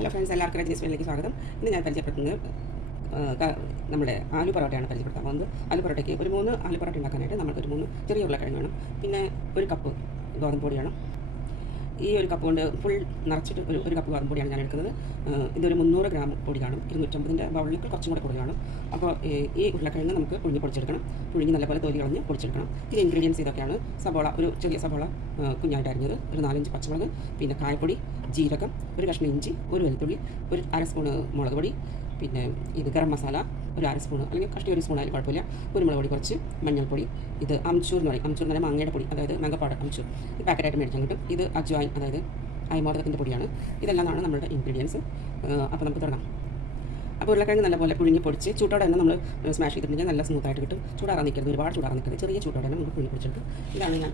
Hello friends എല്ലാവർക്കും രജനീസ് വേലിലേക്ക് സ്വാഗതം. ഇന്ന് ഞാൻ പരിചയപ്പെടുത്തുന്നത് നമ്മുടെ ആലു പൊറോട്ടയാണ് പരിചയപ്പെടുത്താൻ പോകുന്നത്. ആലു പൊറോട്ടയ്ക്ക് ഒരു മൂന്ന് ആലു പൊറോട്ട ഉണ്ടാക്കാനായിട്ട് നമുക്ക് ഒരു മൂന്ന് ചെറിയ ഉരുളക്കിഴങ്ങ് വേണം. പിന്നെ ഒരു കപ്പ് ഗോതമ്പ് പൊടി വേണം. ഈ ഒരു കപ്പ് കൊണ്ട് ഫുൾ നിറച്ചിട്ട് ഒരു ഒരു കപ്പ് ഗോതമ്പ് പൊടിയാണ് ഞാൻ എടുക്കുന്നത്. ഇതൊരു മുന്നൂറ് ഗ്രാം പൊടി കാണും. ഇരുന്നൂറ്റമ്പതിന്റെ ബൗളിലേക്ക് കുറച്ചും കൂടെ കൂടുതൽ കാണും. അപ്പോൾ ഈ ഉരുളക്കിഴങ്ങ് നമുക്ക് പുഴുങ്ങി പൊടിച്ചെടുക്കണം. പുഴുങ്ങി നല്ലപോലെ തൊലി കളഞ്ഞ് പൊടിച്ചെടുക്കണം. ഇതിന് ഇൻഗ്രീഡിയൻസ് ഇതൊക്കെയാണ്. സബോള ഒരു ചെറിയ സബോള കുഞ്ഞായിട്ട് അരിഞ്ഞത് ഒരു നാലഞ്ച് പച്ചമുളക് പിന്നെ കായപ്പൊടി ജീരകം ഒരു കഷ്ണം ഇഞ്ചി ഒരു വെളുത്തുള്ളി ഒരു അര സ്പൂണ് മുളക് പൊടി പിന്നെ ഇത് ഗരം മസാല ഒരു അര സ്പൂൺ അല്ലെങ്കിൽ കഷ്ടി ഒരു സ്പൂൺ ആയാലും കുഴപ്പമില്ല. കുരുമുളക് പൊടി കുറച്ച് മഞ്ഞൾപ്പൊടി ഇത് അംചൂർ എന്ന് പറയും. അംചൂർ എന്ന് പറയുമ്പോൾ മാങ്ങയുടെ പൊടി അതായത് മാങ്ങപ്പാട് അംചൂർ ഈ പാക്കറ്റായിട്ട് മേടിക്കാൻ കിട്ടും. ഇത് അജ്വായിൻ അതായത് അയമോദകത്തിന്റെ പൊടിയാണ്. ഇതെല്ലാമാണ് നമ്മുടെ ഇൻഗ്രീഡിയൻസ് അപ്പോൾ നമുക്ക് തുടങ്ങാം. അപ്പോൾ ഉരുളക്കിഴങ്ങ് നല്ലപോലെ പുഴുങ്ങി പൊടിച്ച് ചൂട്ടോടെ തന്നെ നമ്മൾ സ്മാഷ് ചെയ്തിട്ടുണ്ടെങ്കിൽ നല്ല സ്മൂത്ത് ആയിട്ട് കിട്ടും. ചൂടാറാൻ നിൽക്കരുത് ഒരുപാട് ചൂടാറാൻ നിൽക്കരുത്. ചെറിയ ചൂടോടെ തന്നെ നമുക്ക് പുഴുങ്ങി ഇതാണ് ഞാൻ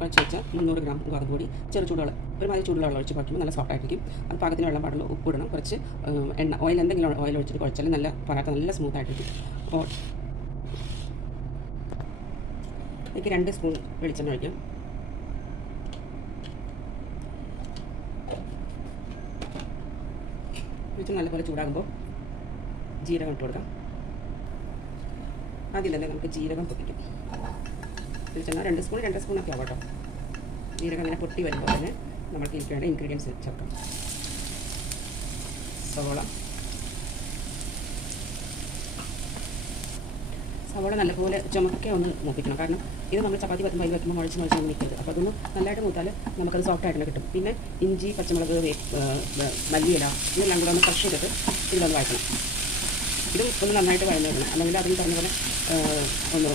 കുഴച്ച് വെച്ച മുന്നൂറ് ഗ്രാം ഗോതമ്പ് പൊടി. ചെറു ചൂടുവെള്ളം ഒരുമാതിരി ചൂടുള്ള വെള്ളം ഒഴിച്ച് കുഴക്കുമ്പോൾ നല്ല സോഫ്റ്റ് ആയിരിക്കും അത് പാകത്തിന് വെള്ളം പാടുള്ള ഉപ്പ് ഇടണം. കുറച്ച് എണ്ണ ഓയിൽ എന്തെങ്കിലും ഓയിൽ ഒഴിച്ചിട്ട് കുഴച്ചാൽ നല്ല പറാത്ത നല്ല സ്മൂത്ത് ആയിട്ടിരിക്കും. അപ്പോൾ എനിക്ക് രണ്ട് സ്പൂൺ വെളിച്ചെണ്ണ ഒഴിക്കാം. വെളിച്ചെണ്ണ നല്ലപോലെ ചൂടാകുമ്പോൾ ജീരകം ഇട്ട് കൊടുക്കാം. ആദ്യം തന്നെ നമുക്ക് ജീരകം പൊട്ടിക്കും. വെളിച്ചെണ്ണ രണ്ട് സ്പൂൺ രണ്ട് സ്പൂണൊക്കെ ആവും കേട്ടോ ജീരകം അങ്ങനെ പൊട്ടി വരുമ്പോൾ തന്നെ നമ്മൾക്ക് എനിക്ക് വേണ്ട ഇൻഗ്രീഡിയൻസ് ചേർക്കാം. സവോള. സവോള നല്ലപോലെ ചുമക്കെ ഒന്ന് മൂപ്പിക്കണം. കാരണം ഇത് നമ്മൾ ചപ്പാത്തി പത്തുമ്പോൾ അതിൽ വെക്കുമ്പോൾ മുഴച്ച് മുഴച്ച് നിൽക്കരുത്. അപ്പോൾ അതൊന്ന് നല്ലതായിട്ട് മൂത്താൽ നമുക്കത് സോഫ്റ്റ് ആയിട്ട് കിട്ടും. പിന്നെ ഇഞ്ചി പച്ചമുളക് മല്ലിയില ഇതെല്ലാം കൂടെ ഒന്ന് ഫ്രഷ് ചെയ്തിട്ട് ഇതിലൊന്ന് വഴക്കണം ഇത് ഒന്ന് നന്നായിട്ട് വഴന്നു വരണം അല്ലെങ്കിൽ അതിൽ പറഞ്ഞ പോലെ ഒന്ന്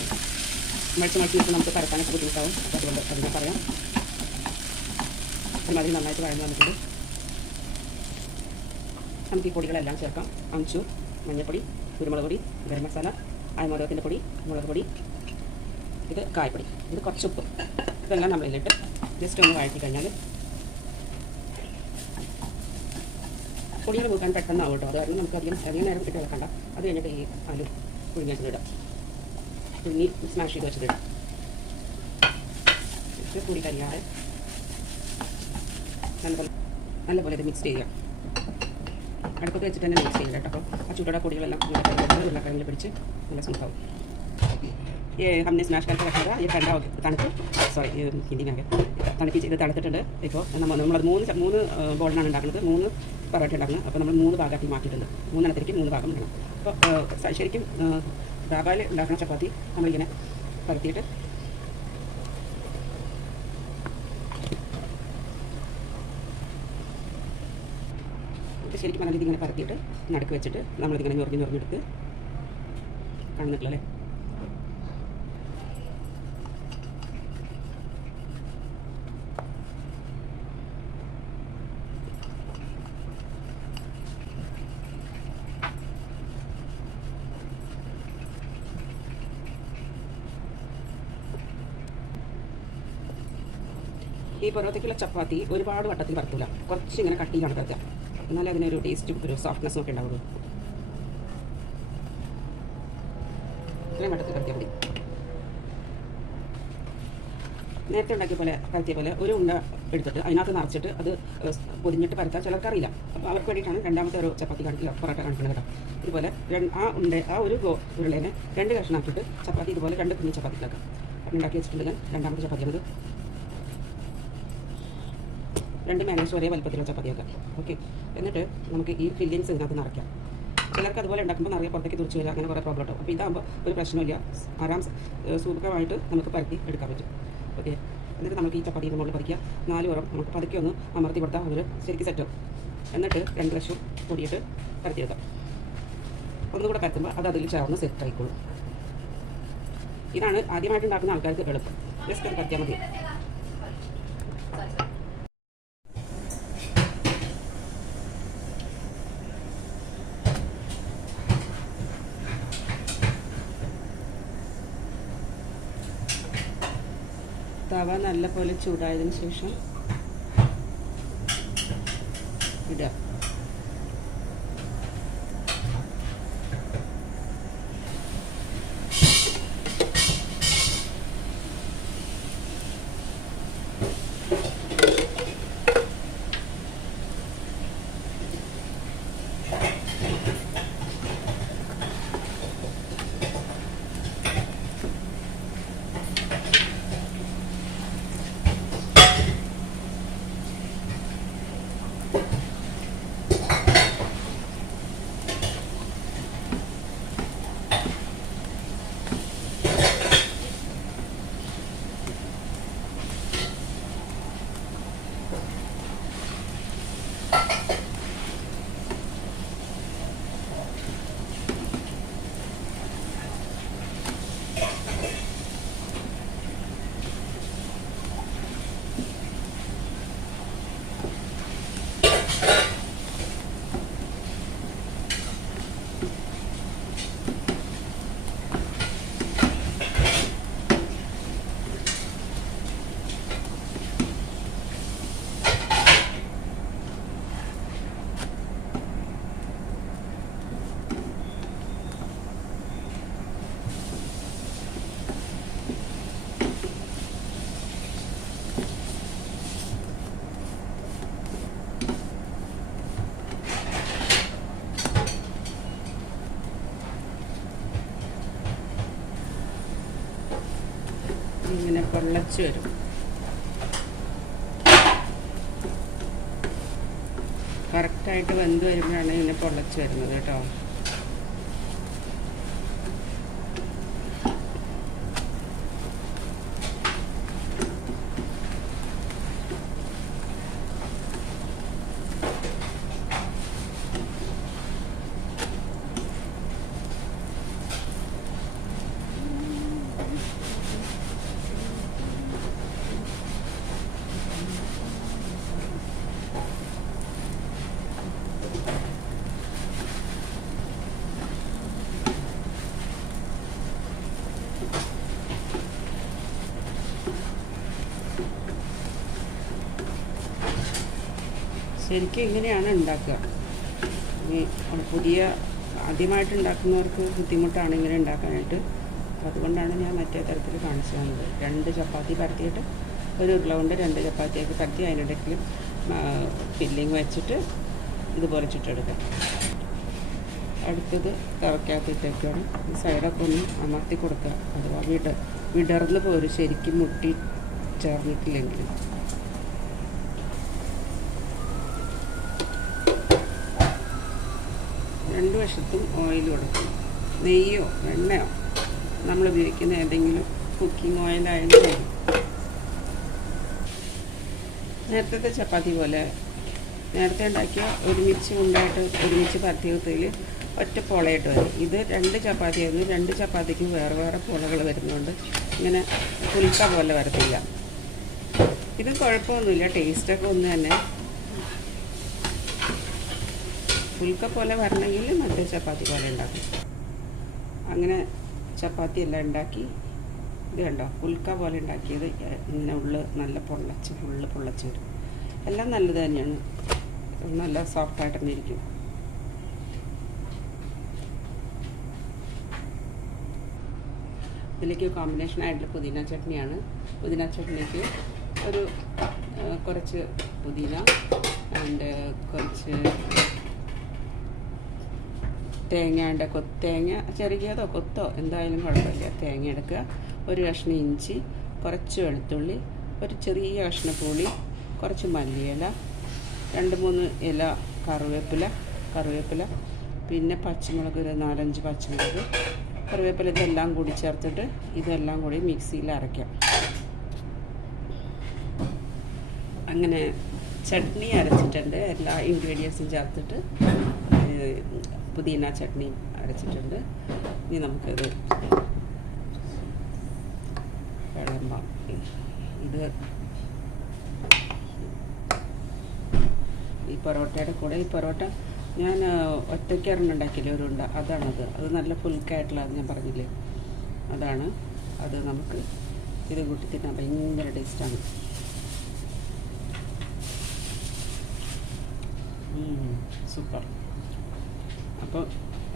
മഴിച്ച് മാറ്റി നിൽക്കുമ്പോൾ നമുക്ക് പരത്താനൊക്കെ ബുദ്ധിമുട്ടാവും. അപ്പോൾ അതുകൊണ്ട് അതിനെ പറയാം. ഒരുമാതിരി നന്നായിട്ട് വഴന്ന് വന്നിട്ടുണ്ട് നമുക്ക് ഈ പൊടികളെല്ലാം ചേർക്കാം. അഞ്ചു മഞ്ഞൾപ്പൊടി കുരുമുളക് പൊടി ഗരം മസാല അയമുളകത്തിന്റെ പൊടി മുളക് പൊടി ഇത് കായപ്പൊടി ഇത് കുറച്ച് ഉപ്പ്. ഇതെല്ലാം നമ്മളിലിട്ട് ജസ്റ്റ് ഒന്ന് വഴറ്റി കഴിഞ്ഞാൽ പൊടികൾ കൂട്ടാൻ പെട്ടെന്നാവും കേട്ടോ അത് കാരണം നമുക്ക് അധികം അധികം നേരം ഇട്ട് വെക്കണ്ട അത് കഴിഞ്ഞിട്ട് ഈ ആലു പുഴുങ്ങി വെച്ചിട്ടിടാം പുഴുങ്ങി സ്മാഷ് ചെയ്ത് വെച്ചിട്ടിടാം ഇത് കൂടി കരിയാതെ നല്ലപോലെ നല്ലപോലെ ഇത് മിക്സ് ചെയ്യുക അടുപ്പത്ത് വെച്ചിട്ട് തന്നെ മിക്സ് ചെയ്യുക കേട്ടോ അപ്പോൾ ആ ചൂടോടെ പൊടികളെല്ലാം ഉരുളക്കിഴങ്ങിൽ പിടിച്ച് നല്ല സ്മൂത്താവും ये हमने स्मैश करके रखा था ये ठंडा हो गया തണുത്ത് സോറി ഹിന്ദി ഞാൻ തണുപ്പിച്ച് ഇത് തണുത്തിട്ടുണ്ട് ഇപ്പോൾ നമ്മൾ നമ്മളത് മൂന്ന് ച- മൂന്ന് ബോളിനാണ് ഉണ്ടാക്കുന്നത് മൂന്ന് പൊറോട്ട ഉണ്ടാക്കുന്നത് അപ്പോൾ നമ്മൾ മൂന്ന് ഭാഗമാക്കി മാറ്റിയിട്ടുണ്ട്. മൂന്നെണ്ണത്തിലേക്ക് മൂന്ന് ഭാഗം വേണം അപ്പോൾ ശരിക്കും ദാബാൽ ഉണ്ടാക്കുന്ന ചപ്പാത്തി നമ്മളിങ്ങനെ പരത്തിയിട്ട് ശരിക്കും നല്ല രീതിയിൽ ഇങ്ങനെ പരത്തിയിട്ട് നടുക്ക് വെച്ചിട്ട് നമ്മളിതിങ്ങനെ ഞൊറിഞ്ഞ് ഞൊറിഞ്ഞെടുത്ത് കാണുന്നിട്ടില്ല അല്ലേ? ഈ പൊറോട്ടയ്ക്കുള്ള ചപ്പാത്തി ഒരുപാട് വട്ടത്തിൽ വറുത്തില്ല കുറച്ച് ഇങ്ങനെ കട്ടി പരത്തുക എന്നാലേ അതിനൊരു ടേസ്റ്റും ഒരു സോഫ്റ്റ്നെസ്സും ഒക്കെ ഉണ്ടാവുള്ളൂ. ഇത്രയും വട്ടത്തിൽ പരത്തിയാൽ മതി. നേരത്തെ ഉണ്ടാക്കിയ പോലെ പരത്തിയ പോലെ ഒരു ഉണ്ട എടുത്തിട്ട് അതിനകത്ത് നിറച്ചിട്ട് അത് പൊതിഞ്ഞിട്ട് പരത്താൻ ചിലർക്കറിയില്ല അപ്പോൾ അവർക്ക് വേണ്ടിയിട്ടാണ് രണ്ടാമത്തെ ഒരു ചപ്പാത്തി കാണിക്കുക പൊറോട്ട കാണിക്കുന്നത് കേട്ടോ. ഇതുപോലെ ആ ഉണ്ട ആ ഒരു ഗോ ഉരുളേനെ രണ്ട് കഷ്ണമാക്കിയിട്ട് ചപ്പാത്തി ഇതുപോലെ രണ്ട് കുഞ്ഞു ചപ്പാത്തിയിലാക്കാം ഉണ്ടാക്കി വെച്ചിട്ടുണ്ട് ഞാൻ രണ്ടാമത്തെ ചപ്പാത്തിയാണിത്. രണ്ട് മാനേജ് ഒരേ വലുപ്പത്തിലുള്ള ചപ്പാത്തിയാക്കാം ഓക്കെ എന്നിട്ട് നമുക്ക് ഈ ഫില്ലിങ്സ് ഇതിനകത്ത് നിറയ്ക്കാം ചിലർക്ക് അതുപോലെ ഉണ്ടാക്കുമ്പോൾ നിറയെ പുറത്തേക്ക് തുറച്ച് വരിക അങ്ങനെ കുറേ പ്രോബ്ലം ഉണ്ടാവും. അപ്പോൾ ഇതാകുമ്പോൾ ഒരു പ്രശ്നമില്ല ആരാം സുഖമായിട്ട് നമുക്ക് പരത്തി എടുക്കാൻ പറ്റും. ഓക്കെ എന്നിട്ട് നമുക്ക് ഈ ചപ്പാത്തി മുകളിൽ പതിക്കുക. നാല് ഉറം നമുക്ക് പതുക്കി ഒന്ന് അമർത്തി കൊടുത്താൽ അവർ ശരിക്കും സെറ്റാവും എന്നിട്ട് രണ്ട് ലക്ഷം കൂടിയിട്ട് പരത്തിയെടുക്കാം ഒന്നുകൂടെ പരത്തുമ്പോൾ അത് അതിൽ ചേർന്ന് സെറ്റ് ആയിക്കോളും. ഇതാണ് ആദ്യമായിട്ട് ഉണ്ടാക്കുന്ന ആൾക്കാർക്ക് എളുപ്പം. ജസ്റ്റ് ഒന്ന് പരത്തിയാൽ മതി. നല്ലപോലെ ചൂടായതിന് ശേഷം ഇടുക ഇങ്ങനെ പൊള്ളച്ച് വരും. കറക്റ്റായിട്ട് വെന്ത് വരുമ്പോഴാണ് ഇങ്ങനെ പൊള്ളച്ച് വരുന്നത് കേട്ടോ. ശരിക്കും ഇങ്ങനെയാണ് ഉണ്ടാക്കുക. പുതിയ ആദ്യമായിട്ട് ഉണ്ടാക്കുന്നവർക്ക് ബുദ്ധിമുട്ടാണ് ഇങ്ങനെ ഉണ്ടാക്കാനായിട്ട്. അതുകൊണ്ടാണ് ഞാൻ മറ്റേ തരത്തിൽ കാണിച്ചു തന്നത്. രണ്ട് ചപ്പാത്തി പരത്തിയിട്ട് ഒരു ഉരുള രണ്ട് ചപ്പാത്തിയൊക്കെ പരത്തി അതിനിടയ്ക്ക് ഫില്ലിങ് വെച്ചിട്ട് ഇതുപോലെ ചുട്ടെടുക്കാം അടുത്തത് തവയ്ക്കകത്തിട്ടേക്കാണ് ഈ സൈഡൊക്കെ ഒന്ന് അമർത്തി കൊടുക്കുക. അഥവാ വിട വിടർന്ന് പോരും. ശരിക്കും മുട്ടി ചേർന്നിട്ടില്ലെങ്കിൽ. രണ്ട് വശത്തും ഓയിൽ കൊടുക്കണം. നെയ്യോ എണ്ണയോ നമ്മൾ ഉപയോഗിക്കുന്ന ഏതെങ്കിലും കുക്കിംഗ് ഓയിലായാലും മതി. നേരത്തെ ചപ്പാത്തി പോലെ. നേരത്തെ ഉണ്ടാക്കിയ ഒരുമിച്ച് ഉണ്ടായിട്ട് ഒരുമിച്ച് പരത്തിയത്തിൽ ഒറ്റ പൊളയിട്ട് വരും. ഇത് രണ്ട് ചപ്പാത്തി ആയിരുന്നു. രണ്ട് ചപ്പാത്തിക്ക് വേറെ വേറെ പൊളകൾ വരുന്നുണ്ട്. ഇങ്ങനെ പുൽക്ക പോലെ വരത്തില്ല. ഇത് കുഴപ്പമൊന്നുമില്ല. ടേസ്റ്റൊക്കെ ഒന്ന് തന്നെ. പുൽക്ക പോലെ വരണമെങ്കിൽ മറ്റേ ചപ്പാത്തി പോലെ ഉണ്ടാക്കും. അങ്ങനെ ചപ്പാത്തി എല്ലാം ഉണ്ടാക്കി. ഇത് കണ്ടോ? പുൽക്ക പോലെ ഉണ്ടാക്കിയത്. ഇങ്ങനെ ഉള്ളു നല്ല പൊള്ളച്ച് ഫുള്ള് പൊള്ളച്ച് വരും. എല്ലാം നല്ലത് തന്നെയാണ്. നല്ല സോഫ്റ്റായിട്ട് തന്നെ ഇരിക്കും. ഇതിലേക്ക് കോമ്പിനേഷൻ ആയിട്ടുള്ള പുതിന ചട്നിയാണ്. പുതിന ചട്നിക്ക് ഒരു കുറച്ച് പുതിന ആൻഡ് കുറച്ച് തേങ്ങയുടെ കൊ തേങ്ങ ചെറുകിയതോ കൊത്തോ എന്തായാലും കുഴപ്പമില്ല. തേങ്ങ എടുക്കുക. ഒരു കഷ്ണം ഇഞ്ചി കുറച്ച് വെളുത്തുള്ളി ഒരു ചെറിയ കഷ്ണ പുളി കുറച്ച് മല്ലിയില രണ്ട് മൂന്ന് ഇല കറിവേപ്പില കറിവേപ്പില പിന്നെ പച്ചമുളക് ഒരു നാലഞ്ച് പച്ചമുളക് കറിവേപ്പില ഇതെല്ലാം കൂടി ചേർത്തിട്ട് ഇതെല്ലാം കൂടി മിക്സിയിൽ അരയ്ക്കാം. അങ്ങനെ ചട്നി അരച്ചിട്ടുണ്ട്. എല്ലാ ഇൻഗ്രീഡിയൻസും ചേർത്തിട്ട് പുതിന ചട്നിയും അരച്ചിട്ടുണ്ട്. ഇനി നമുക്കത് വിളമ്പാം. ഇത് ഈ പൊറോട്ടയുടെ കൂടെ ഈ പൊറോട്ട ഞാൻ ഒറ്റയ്ക്കായിരുന്നു ഉണ്ടാക്കിയില്ലേ ഒരു ഉണ്ട? അതാണത്. അത് നല്ല ഫുൾക്കായിട്ടുള്ളത് ഞാൻ പറഞ്ഞില്ലേ? അതാണ്. അത് നമുക്ക് ഇത് കൂട്ടി തിന്നാൻ ഭയങ്കര ടേസ്റ്റാണ്. സൂപ്പർ. അപ്പോൾ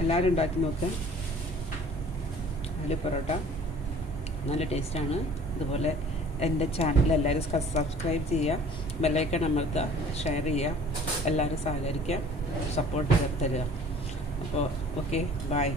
എല്ലാവരും ഉണ്ടാക്കി നോക്കുക അതിൽ പൊറോട്ട. നല്ല ടേസ്റ്റാണ് അതുപോലെ എന്റെ ചാനൽ എല്ലാവരും സബ്സ്ക്രൈബ് ചെയ്യുക. ബെല്ലൈക്കൺ അമർത്തുക. ഷെയർ ചെയ്യുക. എല്ലാവരും സഹകരിക്കുക. സപ്പോർട്ട് തരിക. അപ്പോൾ ഓക്കെ ബൈ